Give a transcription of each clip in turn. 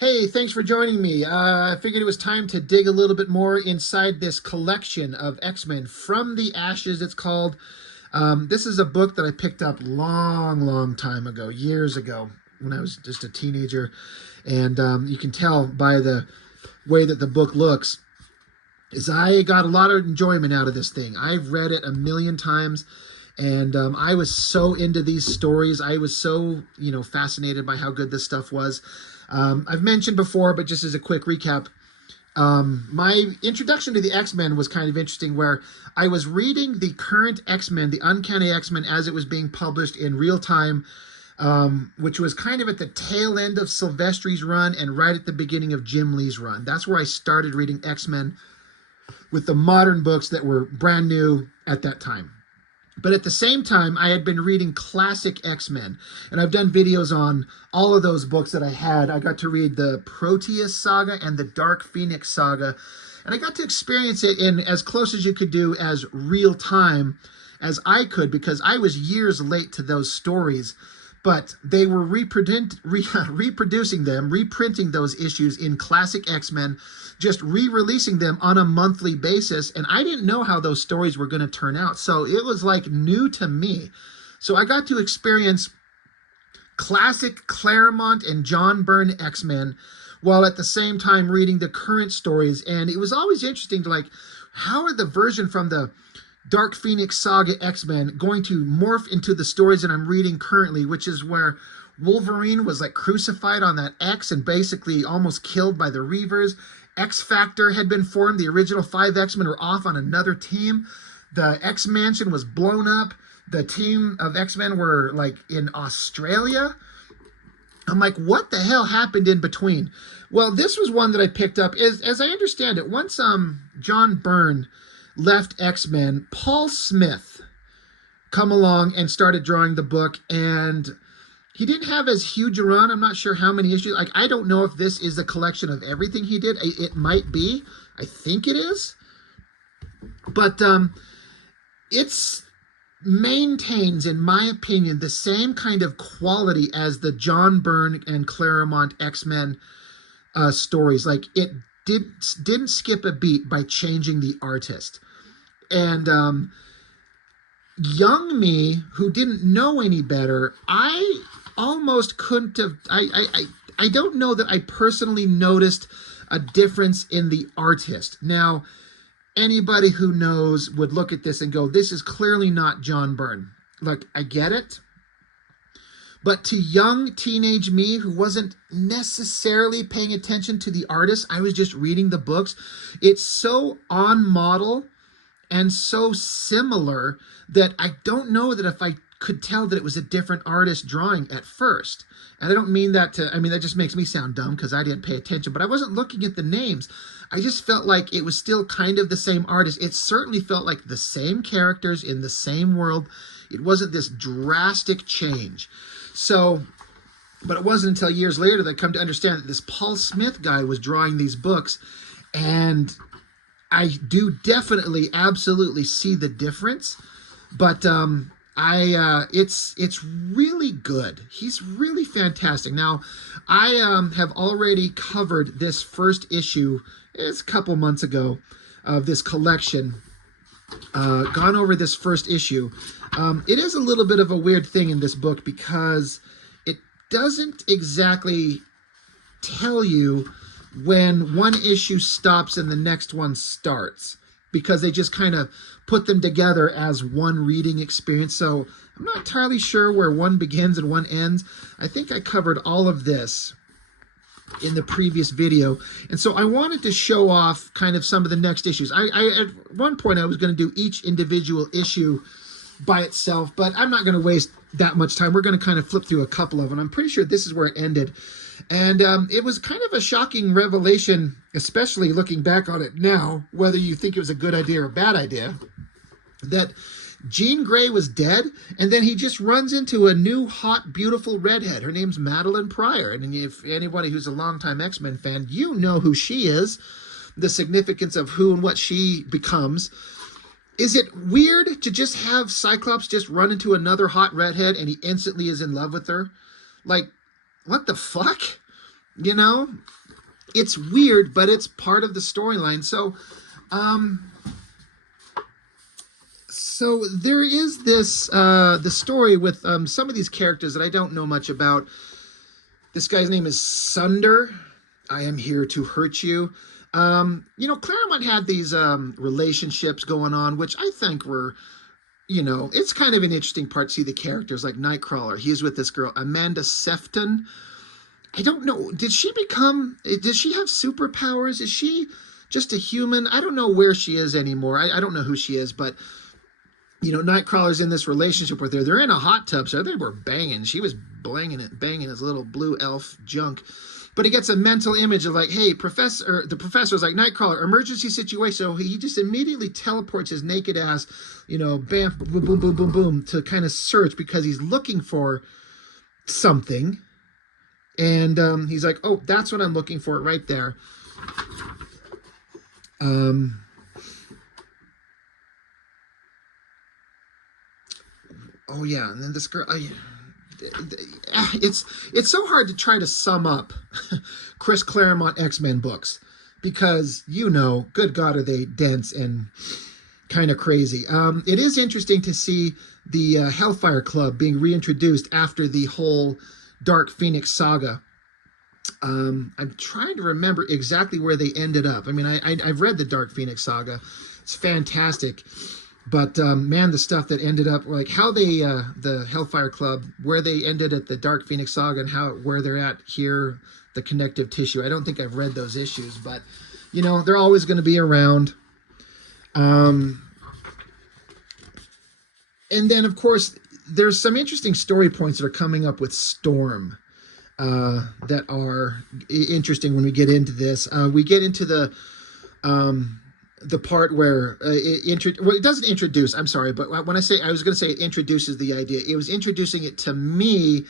Hey, thanks for joining me. I figured it was time to dig a little bit more inside this collection of X-Men from the Ashes. It's called. This is a book that I picked up long time ago, years ago, when I was just a teenager, and you can tell by the way that the book looks is I got a lot of enjoyment out of this thing. I've read it a million times. And I was so into these stories. I was so, fascinated by how good this stuff was. I've mentioned before, but just as a quick recap, my introduction to the X-Men was kind of interesting, where I was reading the current X-Men, the Uncanny X-Men, as it was being published in real time, which was kind of at the tail end of Silvestri's run and right at the beginning of Jim Lee's run. That's where I started reading X-Men with the modern books that were brand new at that time. But at the same time, I had been reading classic X-Men, and I've done videos on all of those books that I had. I got to read the Proteus saga and the Dark Phoenix saga, and I got to experience it in as close as you could do as real time as I could, because I was years late to those stories. But they were reproducing them, reprinting those issues in classic X-Men, just re-releasing them on a monthly basis. And I didn't know how those stories were going to turn out. So it was like new to me. So I got to experience classic Claremont and John Byrne X-Men while at the same time reading the current stories. And it was always interesting to how are the version from the Dark Phoenix Saga X-Men going to morph into the stories that I'm reading currently, which is where Wolverine was crucified on that X and basically almost killed by the Reavers. X-Factor had been formed. The original 5 X-Men were off on another team. The X-Mansion was blown up. The team of X-Men were in Australia. I'm like, what the hell happened in between? Well, this was one that I picked up. As I understand it, once John Byrne left X-Men, Paul Smith come along and started drawing the book, and he didn't have as huge a run. I'm not sure how many issues. I don't know if this is a collection of everything he did. It might be. I think it is. But it's maintains, in my opinion, the same kind of quality as the John Byrne and Claremont X-Men stories. It didn't skip a beat by changing the artist. And young me, who didn't know any better, I almost couldn't have. I don't know that I personally noticed a difference in the artist. Now, anybody who knows would look at this and go, this is clearly not John Byrne. I get it. But to young teenage me, who wasn't necessarily paying attention to the artist, I was just reading the books. It's so on model and so similar that I don't know that if I could tell that it was a different artist drawing at first. And I don't mean that that just makes me sound dumb because I didn't pay attention, but I wasn't looking at the names. I just felt like it was still kind of the same artist. It certainly felt like the same characters in the same world. It wasn't this drastic change. So, but it wasn't until years later that I come to understand that this Paul Smith guy was drawing these books, and I do definitely, absolutely see the difference. But it's really good. He's really fantastic. Now, I have already covered this first issue. It's a couple months ago of this collection. Gone over this first issue. It is a little bit of a weird thing in this book because it doesn't exactly tell you when one issue stops and the next one starts, because they just kind of put them together as one reading experience. So I'm not entirely sure where one begins and one ends. I think I covered all of this in the previous video. And so I wanted to show off kind of some of the next issues. I at one point I was going to do each individual issue by itself, but I'm not going to waste that much time. We're going to kind of flip through a couple of them. I'm pretty sure this is where it ended. And it was kind of a shocking revelation, especially looking back on it now, whether you think it was a good idea or a bad idea, that Jean Grey was dead, and then he just runs into a new, hot, beautiful redhead. Her name's Madelyne Pryor, and if anybody who's a longtime X-Men fan, you know who she is, the significance of who and what she becomes. Is it weird to just have Cyclops just run into another hot redhead and he instantly is in love with her? What the fuck? You know, it's weird, but it's part of the storyline. Um, so there is this the story with some of these characters that I don't know much about. This guy's name is Sunder. I am here to hurt you. Claremont had these relationships going on, which I think were, it's kind of an interesting part to see the characters like Nightcrawler. He's with this girl, Amanda Sefton. I don't know. Did she have superpowers? Is she just a human? I don't know where she is anymore. I don't know who she is, but Nightcrawler's in this relationship with her. They're in a hot tub, so they were banging. She was banging his little blue elf junk. But he gets a mental image of like, hey, the professor's like, Nightcrawler, emergency situation. So he just immediately teleports his naked ass, bam, boom, boom, boom, boom, boom, to kind of search because he's looking for something. And he's like, oh, that's what I'm looking for right there. Oh yeah, and then this girl. It's so hard to try to sum up Chris Claremont X-Men books because good God, are they dense and kind of crazy. It is interesting to see the Hellfire Club being reintroduced after the whole Dark Phoenix saga. I'm trying to remember exactly where they ended up. I mean, I've read the Dark Phoenix saga. It's fantastic. But, man, the stuff that ended up, like how they, the Hellfire Club, where they ended at the Dark Phoenix saga and where they're at here, the connective tissue. I don't think I've read those issues, but, they're always going to be around. And then, of course, there's some interesting story points that are coming up with Storm that are interesting when we get into this. We get into the part where it doesn't introduce, I'm sorry, but when I was going to say it introduces the idea, it was introducing it to me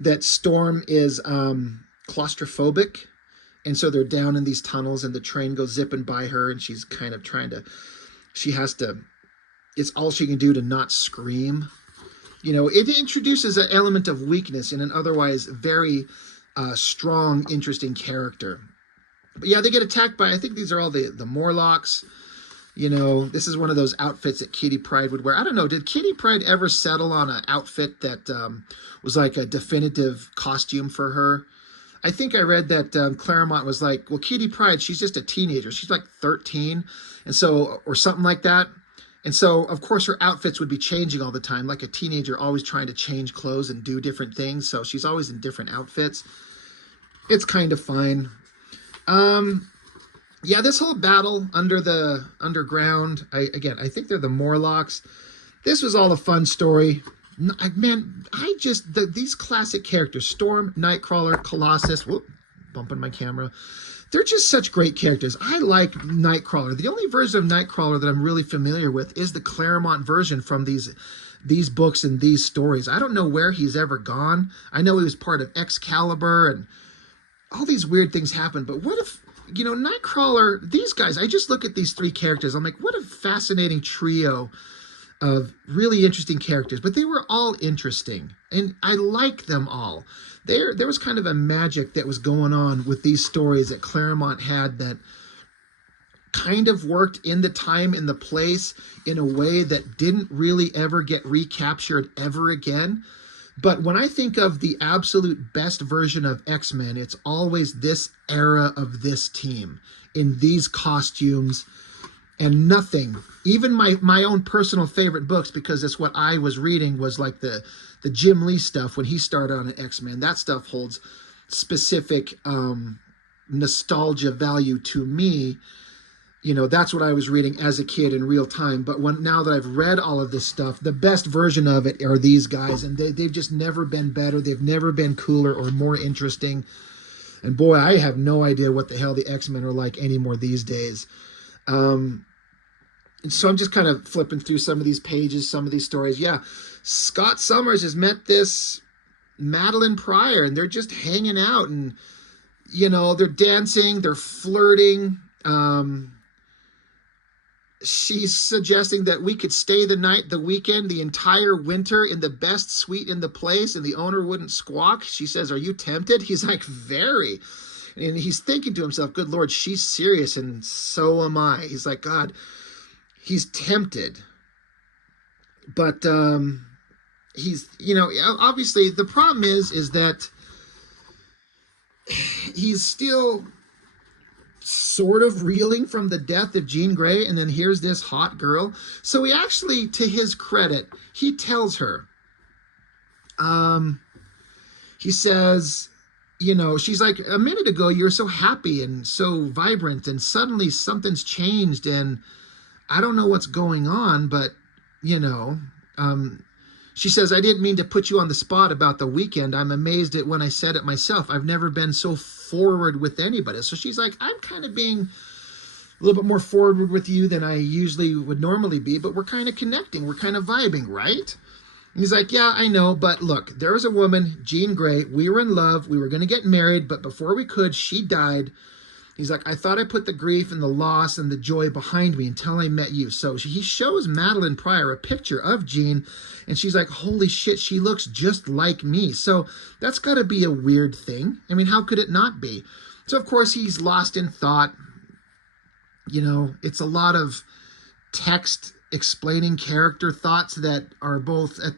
that Storm is claustrophobic. And so they're down in these tunnels and the train goes zipping by her and she's kind of it's all she can do to not scream. It introduces an element of weakness in an otherwise very strong, interesting character. But yeah, they get attacked by, I think these are all the Morlocks. This is one of those outfits that Kitty Pryde would wear. I don't know, did Kitty Pryde ever settle on an outfit that was like a definitive costume for her? I think I read that Claremont was like, well, Kitty Pryde, she's just a teenager. She's like 13, and so, or something like that. And so, of course, her outfits would be changing all the time, like a teenager always trying to change clothes and do different things. So she's always in different outfits. It's kind of fine. Yeah, this whole battle under the underground, I think they're the Morlocks. This was all a fun story. Man, these classic characters, Storm, Nightcrawler, Colossus, bumping my camera. They're just such great characters. I like Nightcrawler. The only version of Nightcrawler that I'm really familiar with is the Claremont version from these books and these stories. I don't know where he's ever gone. I know he was part of Excalibur and all these weird things happen, but what if, Nightcrawler, these guys, I just look at these three characters, I'm like, what a fascinating trio of really interesting characters, but they were all interesting, and I like them all. There was kind of a magic that was going on with these stories that Claremont had that kind of worked in the time and the place in a way that didn't really ever get recaptured ever again. But when I think of the absolute best version of X-Men, it's always this era of this team in these costumes and nothing. Even my own personal favorite books, because it's what I was reading, was like the Jim Lee stuff when he started on an X-Men. That stuff holds specific nostalgia value to me. That's what I was reading as a kid in real time. But now that I've read all of this stuff, the best version of it are these guys. And they've just never been better. They've never been cooler or more interesting. And boy, I have no idea what the hell the X-Men are like anymore these days. So I'm just kind of flipping through some of these pages, some of these stories. Yeah, Scott Summers has met this Madelyne Pryor, and they're just hanging out. And, they're dancing, they're flirting. She's suggesting that we could stay the weekend, the entire winter in the best suite in the place, and the owner wouldn't squawk. She says, are you tempted? He's like, very. And he's thinking to himself, good Lord, she's serious and so am I. He's like, God, he's tempted. But he's, obviously the problem is that he's still sort of reeling from the death of Jean Grey, and then here's this hot girl. So he actually, to his credit, he tells her, he says, she's like, a minute ago you were so happy and so vibrant, and suddenly something's changed, and I don't know what's going on, but she says, I didn't mean to put you on the spot about the weekend. I'm amazed at when I said it myself. I've never been so forward with anybody. So she's like, I'm kind of being a little bit more forward with you than I usually would normally be, but we're kind of connecting. We're kind of vibing, right? And he's like, yeah, I know, but look, there was a woman, Jean Grey. We were in love. We were going to get married, but before we could, she died. He's like, I thought I put the grief and the loss and the joy behind me until I met you. So he shows Madelyne Pryor a picture of Jean, and she's like, holy shit, she looks just like me. So that's got to be a weird thing. I mean, how could it not be? So, of course, he's lost in thought. It's a lot of text explaining character thoughts that are both at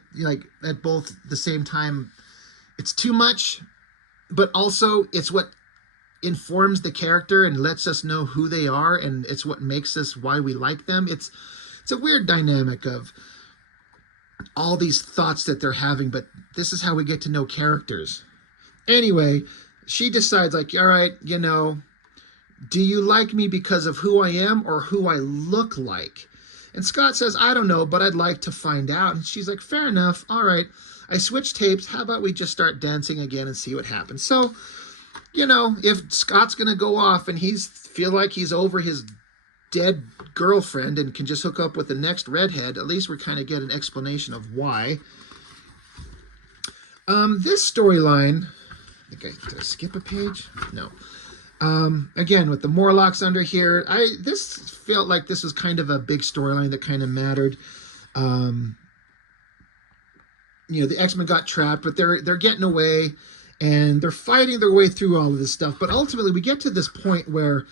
both the same time. It's too much, but also it's what informs the character and lets us know who they are, and it's what makes us why we like them. It's a weird dynamic of all these thoughts that they're having, but this is how we get to know characters. Anyway, she decides, like, all right, do you like me because of who I am or who I look like? And Scott says, I don't know, but I'd like to find out. And she's like, fair enough. All right, I switched tapes. How about we just start dancing again and see what happens? So, if Scott's going to go off and feel like he's over his dead girlfriend and can just hook up with the next redhead, at least we kind of get an explanation of why. This storyline, did I skip a page? No. Again, with the Morlocks under here, this felt like this was kind of a big storyline that kind of mattered. The X-Men got trapped, but they're getting away. And they're fighting their way through all of this stuff. But ultimately, we get to this point where,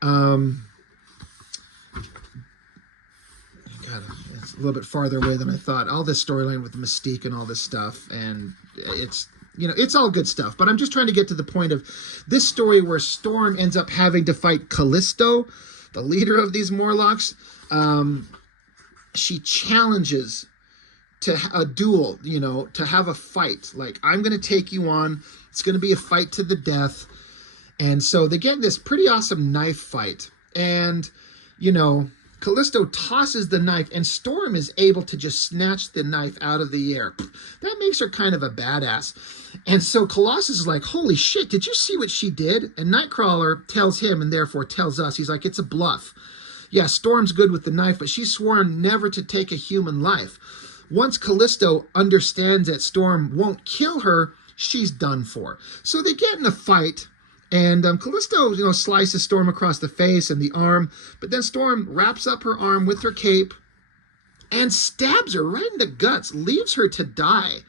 it's a little bit farther away than I thought. All this storyline with the Mystique and all this stuff. And it's all good stuff. But I'm just trying to get to the point of this story where Storm ends up having to fight Callisto, the leader of these Morlocks. She challenges to a duel, to have a fight. Like, I'm going to take you on. It's going to be a fight to the death. And so they get this pretty awesome knife fight. And, Callisto tosses the knife, and Storm is able to just snatch the knife out of the air. That makes her kind of a badass. And so Colossus is like, holy shit, did you see what she did? And Nightcrawler tells him, and therefore tells us, he's like, it's a bluff. Yeah, Storm's good with the knife, but she's sworn never to take a human life. Once Callisto understands that Storm won't kill her, she's done for. So they get in a fight, and Callisto, slices Storm across the face and the arm, but then Storm wraps up her arm with her cape and stabs her right in the guts, leaves her to die,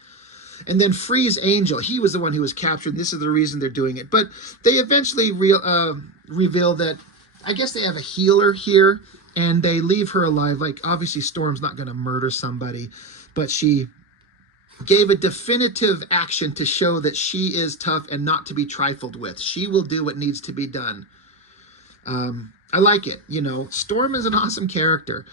and then frees Angel. He was the one who was captured. This is the reason they're doing it. But they eventually reveal that, I guess they have a healer here, and they leave her alive. Like, obviously Storm's not going to murder somebody, but she gave a definitive action to show that she is tough and not to be trifled with. She will do what needs to be done. I like it. Storm is an awesome character.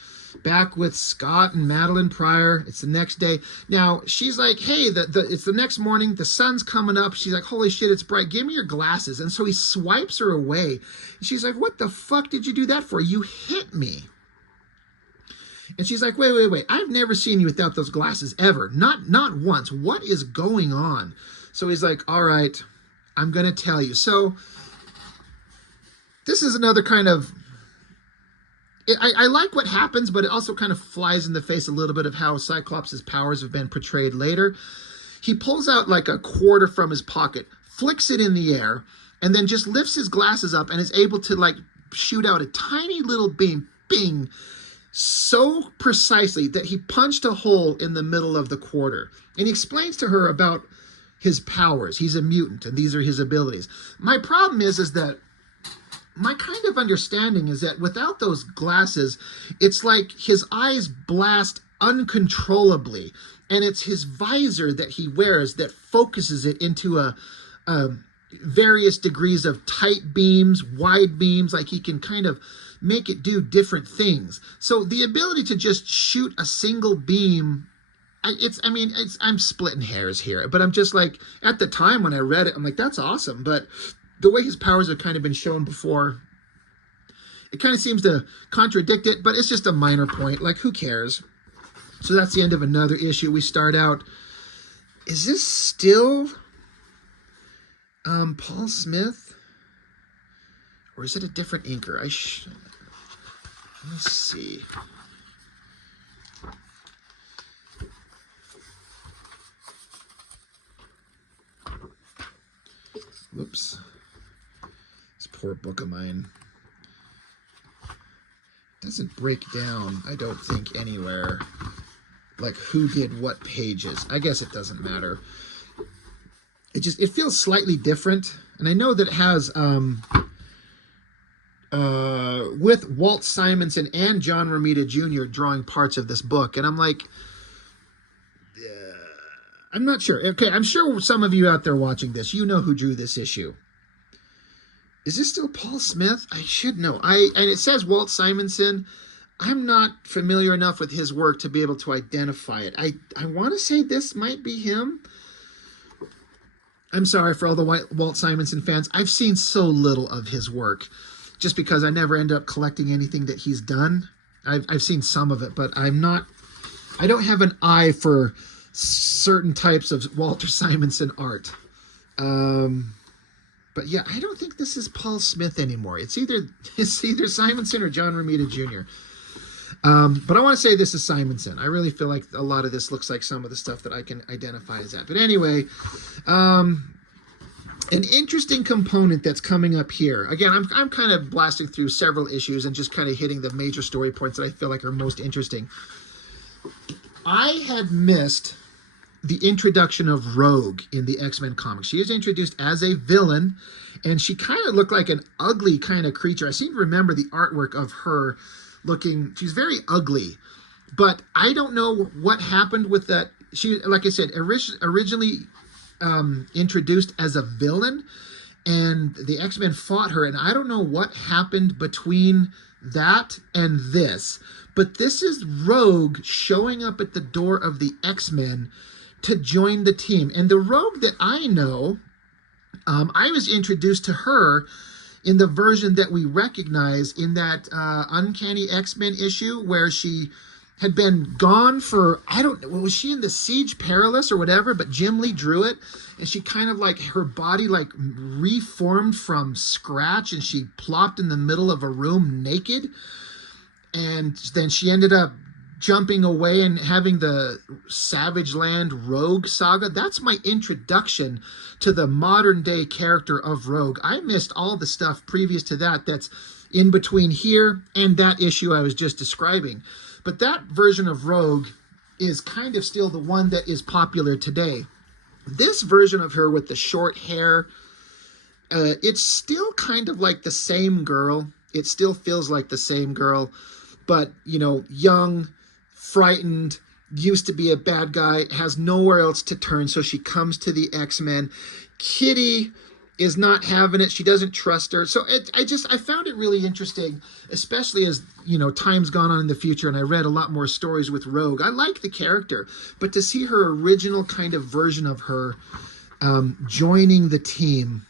Back with Scott and Madelyne Pryor. It's the next day. Now, she's like, hey, it's the next morning. The sun's coming up. She's like, holy shit, it's bright. Give me your glasses. And so he swipes her away. And she's like, what the fuck did you do that for? You hit me. And she's like, wait. I've never seen you without those glasses ever. Not once. What is going on? So he's like, all right, I'm going to tell you. So this is another kind of, I like what happens, but it also kind of flies in the face a little bit of how Cyclops' powers have been portrayed later. He pulls out like a quarter from his pocket, flicks it in the air, and then just lifts his glasses up and is able to like shoot out a tiny little beam, bing, so precisely that he punched a hole in the middle of the quarter. And he explains to her about his powers. He's a mutant, and these are his abilities. My problem is that my kind of understanding is that without those glasses, it's like his eyes blast uncontrollably, and it's his visor that he wears that focuses it into a various degrees of tight beams, wide beams, like he can kind of make it do different things. So the ability to just shoot a single beam, I'm splitting hairs here, but I'm just like, at the time when I read it, I'm like, that's awesome. But the way his powers have kind of been shown before, it kind of seems to contradict it, but it's just a minor point. Like, who cares? So that's the end of another issue. We start out, is this still Paul Smith? Or is it a different inker? Let's see. Whoops. This poor book of mine doesn't break down, I don't think, anywhere, like who did what pages. I guess it doesn't matter. It feels slightly different, and I know that it has with Walt Simonson and John Romita Jr. drawing parts of this book, and I'm like, I'm not sure. Okay, I'm sure some of you out there watching this, you know who drew this issue. Is this still Paul Smith? I should know. And it says Walt Simonson. I'm not familiar enough with his work to be able to identify it. I want to say this might be him. I'm sorry for all the Walt Simonson fans. I've seen so little of his work just because I never end up collecting anything that he's done. I've seen some of it, but I don't have an eye for certain types of Walter Simonson art. But yeah, I don't think this is Paul Smith anymore. It's either Simonson or John Romita Jr. But I want to say this is Simonson. I really feel like a lot of this looks like some of the stuff that I can identify as that. But anyway, an interesting component that's coming up here. Again, I'm kind of blasting through several issues and just kind of hitting the major story points that I feel like are most interesting. I had missed the introduction of Rogue in the X-Men comics. She is introduced as a villain, and she kind of looked like an ugly kind of creature. I seem to remember the artwork of her looking, she's very ugly, but I don't know what happened with that. She, like I said, originally introduced as a villain, and the X-Men fought her, and I don't know what happened between that and this, but this is Rogue showing up at the door of the X-Men to join the team. And the Rogue that I know, I was introduced to her in the version that we recognize in that Uncanny Xmen issue where she had been gone for, I don't know, was she in the Siege Perilous or whatever, but Jim Lee drew it, and she kind of like, her body like reformed from scratch, and she plopped in the middle of a room naked, and then she ended up jumping away and having the Savage Land Rogue saga. That's my introduction to the modern day character of Rogue. I missed all the stuff previous to that that's in between here and that issue I was just describing. But that version of Rogue is kind of still the one that is popular today. This version of her with the short hair, it's still kind of like the same girl. It still feels like the same girl, but, you know, young, frightened, used to be a bad guy, has nowhere else to turn, so she comes to the X-Men. Kitty is not having it. She doesn't trust her. So I found it really interesting, especially as, you know, time's gone on in the future and I read a lot more stories with Rogue. I like the character, but to see her original kind of version of her joining the team,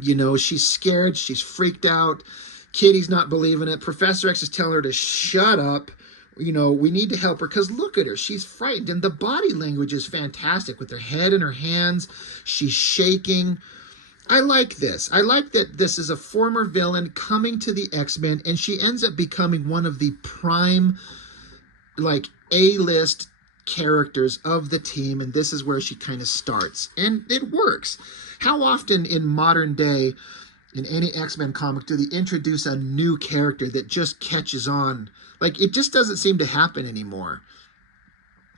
you know, she's scared, she's freaked out. Kitty's not believing it. Professor X is telling her to shut up. You know, we need to help her because look at her. She's frightened. And the body language is fantastic with her head in her hands. She's shaking. I like this. I like that this is a former villain coming to the X-Men, and she ends up becoming one of the prime, like, A-list characters of the team, and this is where she kind of starts. And it works. How often in modern day, in any X-Men comic, do they introduce a new character that just catches on? Like, it just doesn't seem to happen anymore.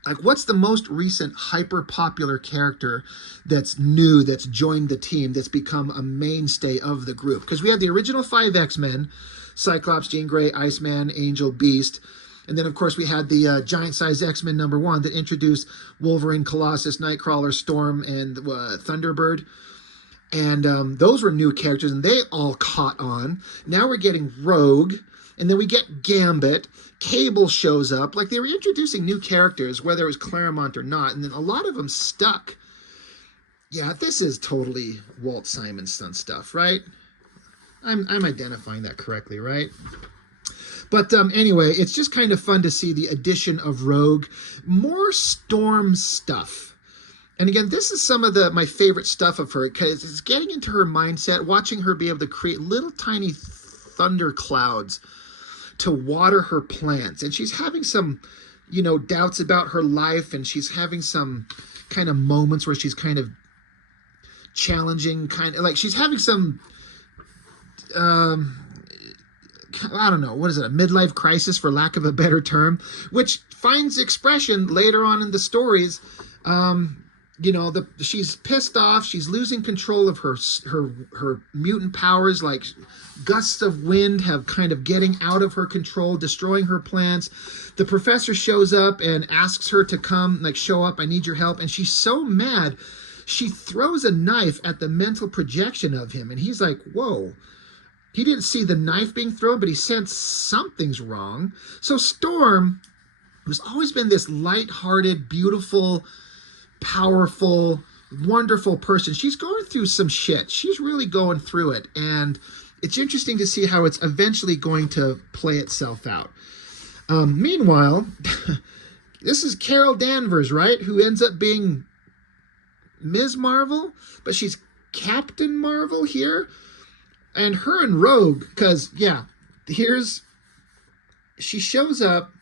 Like, what's the most recent hyper popular character that's new, that's joined the team, that's become a mainstay of the group? Because we had the original 5 X-Men: Cyclops, Jean Grey, Iceman, Angel, Beast. And then, of course, we had the giant-size X-Men #1 that introduced Wolverine, Colossus, Nightcrawler, Storm, and Thunderbird. And those were new characters, and they all caught on. Now we're getting Rogue, and then we get Gambit. Cable shows up. Like, they were introducing new characters, whether it was Claremont or not, and then a lot of them stuck. Yeah, this is totally Walt Simonson stuff, right? I'm identifying that correctly, right? But anyway, it's just kind of fun to see the addition of Rogue. More Storm stuff. And again, this is some of my favorite stuff of her, because it's getting into her mindset, watching her be able to create little tiny thunder clouds to water her plants. And she's having some, doubts about her life, and she's having some kind of moments where she's kind of challenging, kind of like she's having some, I don't know, what is it, a midlife crisis, for lack of a better term, which finds expression later on in the stories. She's pissed off. She's losing control of her mutant powers. Like, gusts of wind have kind of getting out of her control, destroying her plants. The professor shows up and asks her to come, like, show up. I need your help. And she's so mad, she throws a knife at the mental projection of him. And he's like, whoa. He didn't see the knife being thrown, but he sensed something's wrong. So Storm, who's always been this lighthearted, beautiful, powerful, wonderful person, she's going through some shit. She's really going through it, and it's interesting to see how it's eventually going to play itself out. Meanwhile, this is Carol Danvers, right, who ends up being Ms. Marvel, but she's Captain Marvel here. And her and Rogue, because, yeah, she shows up,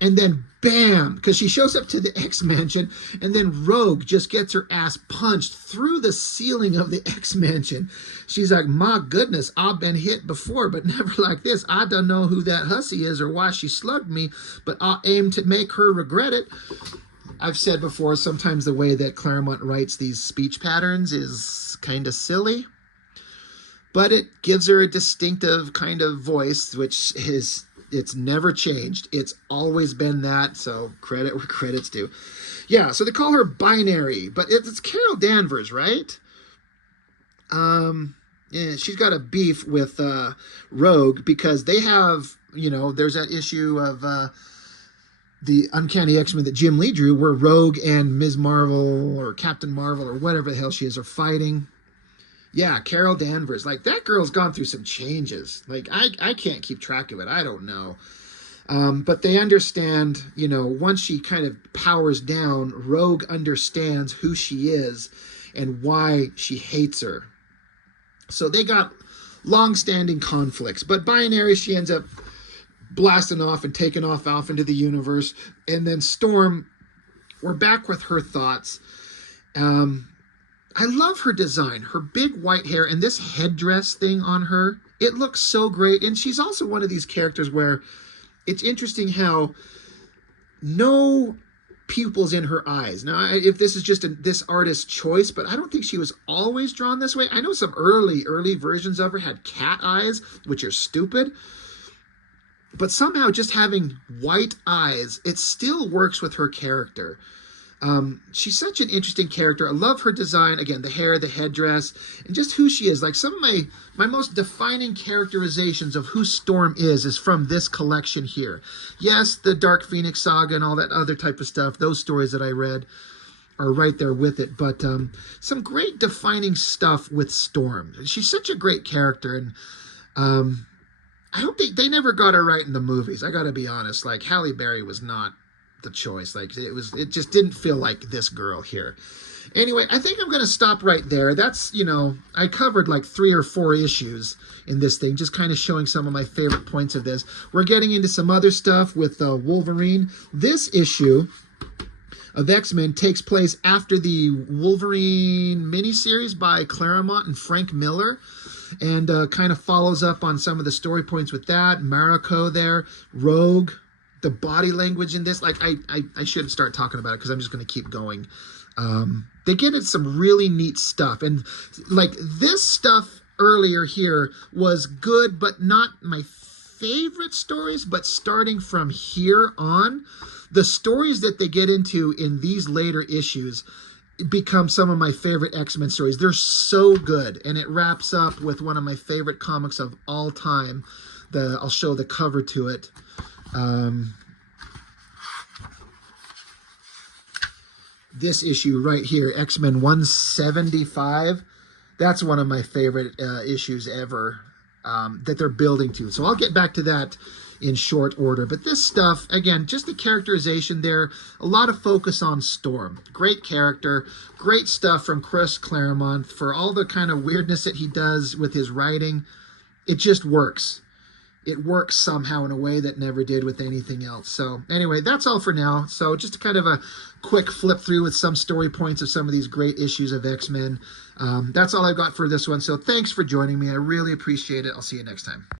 and then bam, because she shows up to the X-Mansion, and then Rogue just gets her ass punched through the ceiling of the X-Mansion. She's like, my goodness, I've been hit before, but never like this. I don't know who that hussy is or why she slugged me, but I aim to make her regret it. I've said before, sometimes the way that Claremont writes these speech patterns is kind of silly, but it gives her a distinctive kind of voice, which it's never changed. It's always been that, so credit where credit's due. Yeah, so they call her Binary, but it's Carol Danvers, right? Yeah, she's got a beef with Rogue, because they have, there's that issue of the Uncanny X-Men that Jim Lee drew, where Rogue and Ms. Marvel, or Captain Marvel, or whatever the hell she is, are fighting. Yeah, Carol Danvers. Like, that girl's gone through some changes. Like, I can't keep track of it. I don't know. But they understand, once she kind of powers down, Rogue understands who she is and why she hates her. So they got long-standing conflicts. But Binary, she ends up blasting off and taking off into the universe. And then Storm, we're back with her thoughts. I love her design, her big white hair, and this headdress thing on her. It looks so great. And she's also one of these characters where it's interesting how no pupils in her eyes. Now, if this is just this artist's choice, but I don't think she was always drawn this way. I know some early versions of her had cat eyes, which are stupid. But somehow just having white eyes, it still works with her character. She's such an interesting character. I love her design. Again, the hair, the headdress, and just who she is. Like, some of my most defining characterizations of who Storm is from this collection here. Yes, the Dark Phoenix saga and all that other type of stuff, those stories that I read are right there with it. But some great defining stuff with Storm. She's such a great character, and I don't think they never got her right in the movies. I got to be honest. Like, Halle Berry was not the choice. Like, it just didn't feel like this girl here. Anyway, I think I'm going to stop right there. That's, I covered like 3 or 4 issues in this thing, just kind of showing some of my favorite points of this. We're getting into some other stuff with Wolverine. This issue of X-Men takes place after the Wolverine miniseries by Claremont and Frank Miller, and kind of follows up on some of the story points with that. Mariko there, Rogue, the body language in this, like I shouldn't start talking about it because I'm just going to keep going. They get into some really neat stuff, and like this stuff earlier here was good, but not my favorite stories. But starting from here on, the stories that they get into in these later issues become some of my favorite X-Men stories. They're so good, and it wraps up with one of my favorite comics of all time. I'll show the cover to it. This issue right here, X-Men 175. That's one of my favorite issues ever that they're building to. So I'll get back to that in short order. But this stuff, again, just the characterization there, a lot of focus on Storm. Great character, great stuff from Chris Claremont for all the kind of weirdness that he does with his writing. It just works. It works somehow in a way that never did with anything else. So anyway, that's all for now. So just kind of a quick flip through with some story points of some of these great issues of X-Men. That's all I've got for this one. So thanks for joining me. I really appreciate it. I'll see you next time.